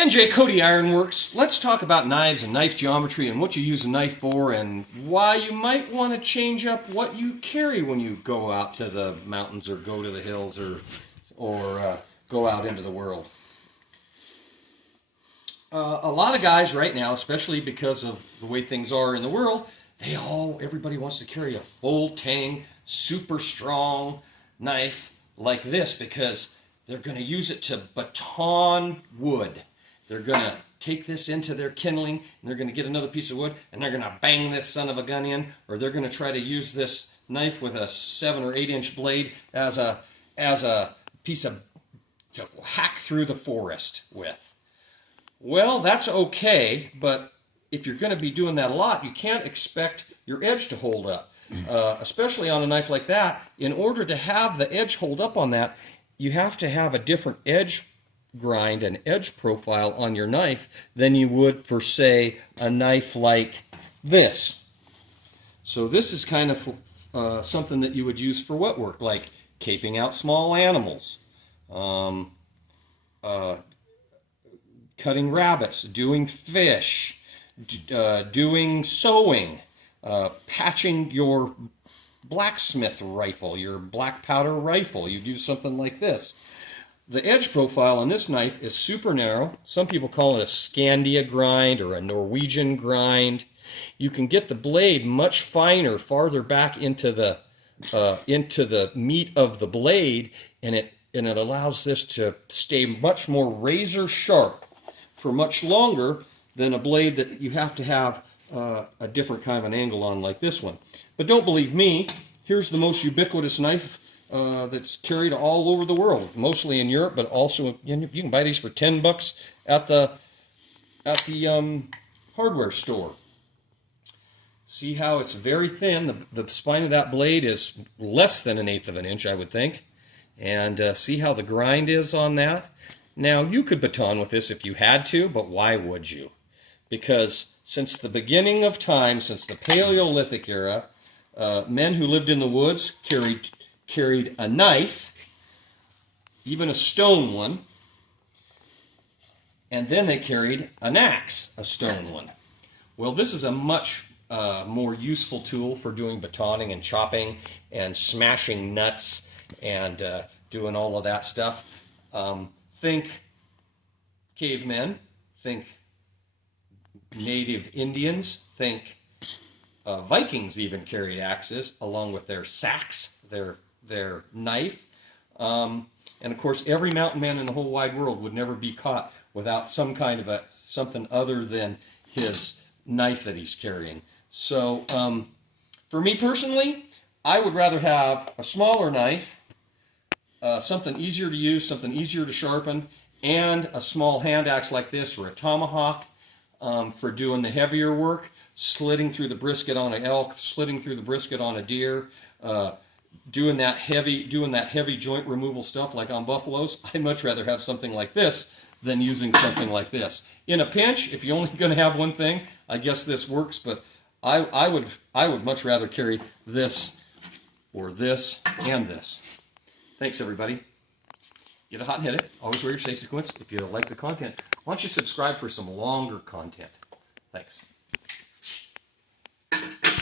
NJ Cody Ironworks. Let's talk about knives and knife geometry and what you use a knife for and why you might want to change up what you carry when you go out to the mountains or go to the hills or go out into the world. A lot of guys right now, especially because of the way things are in the world, everybody wants to carry a full tang, super strong knife like this because they're going to use it to baton wood. They're going to take this into their kindling, and they're going to get another piece of wood, and they're going to bang this son of a gun in, or they're going to try to use this knife with a 7 or 8 inch blade as a piece of to hack through the forest with. Well, that's okay, but if you're going to be doing that a lot, you can't expect your edge to hold up, especially on a knife like that. In order to have the edge hold up on that, you have to have a different edge grind and edge profile on your knife than you would for, say, a knife like this. So this is kind of something that you would use for what work, like caping out small animals, cutting rabbits, doing fish, doing sewing, patching your blacksmith rifle, your black powder rifle. You do something like this. The edge profile on this knife is super narrow. Some people call it a Scandia grind or a Norwegian grind. You can get the blade much finer, farther back into the meat of the blade, and it allows this to stay much more razor sharp for much longer than a blade that you have to have a different kind of an angle on like this one. But don't believe me, here's the most ubiquitous knife that's carried all over the world, mostly in Europe, but also you can buy these for $10 at the hardware store. See how it's very thin? The spine of that blade is less than 1/8 of an inch, I would think. And see how the grind is on that? Now, you could baton with this if you had to, but why would you? Because since the beginning of time, since the Paleolithic era, men who lived in the woods carried a knife, even a stone one, and then they carried an axe, a stone one. Well, this is a much more useful tool for doing batoning and chopping and smashing nuts and doing all of that stuff. Think cavemen, think native Indians, think Vikings even carried axes along with their sacks, their knife. And of course, every mountain man in the whole wide world would never be caught without some kind of something other than his knife that he's carrying. So for me personally, I would rather have a smaller knife, something easier to use, something easier to sharpen, and a small hand axe like this or a tomahawk for doing the heavier work, slitting through the brisket on an elk, slitting through the brisket on a deer, doing that heavy joint removal stuff like on buffaloes. I'd much rather have something like this than using something like this. In a pinch, if you're only going to have one thing, I guess this works, but I would much rather carry this or this and this. Thanks, everybody. Get a hot and hit it. Always wear your safe sequence. If you like the content, why don't you subscribe for some longer content? Thanks.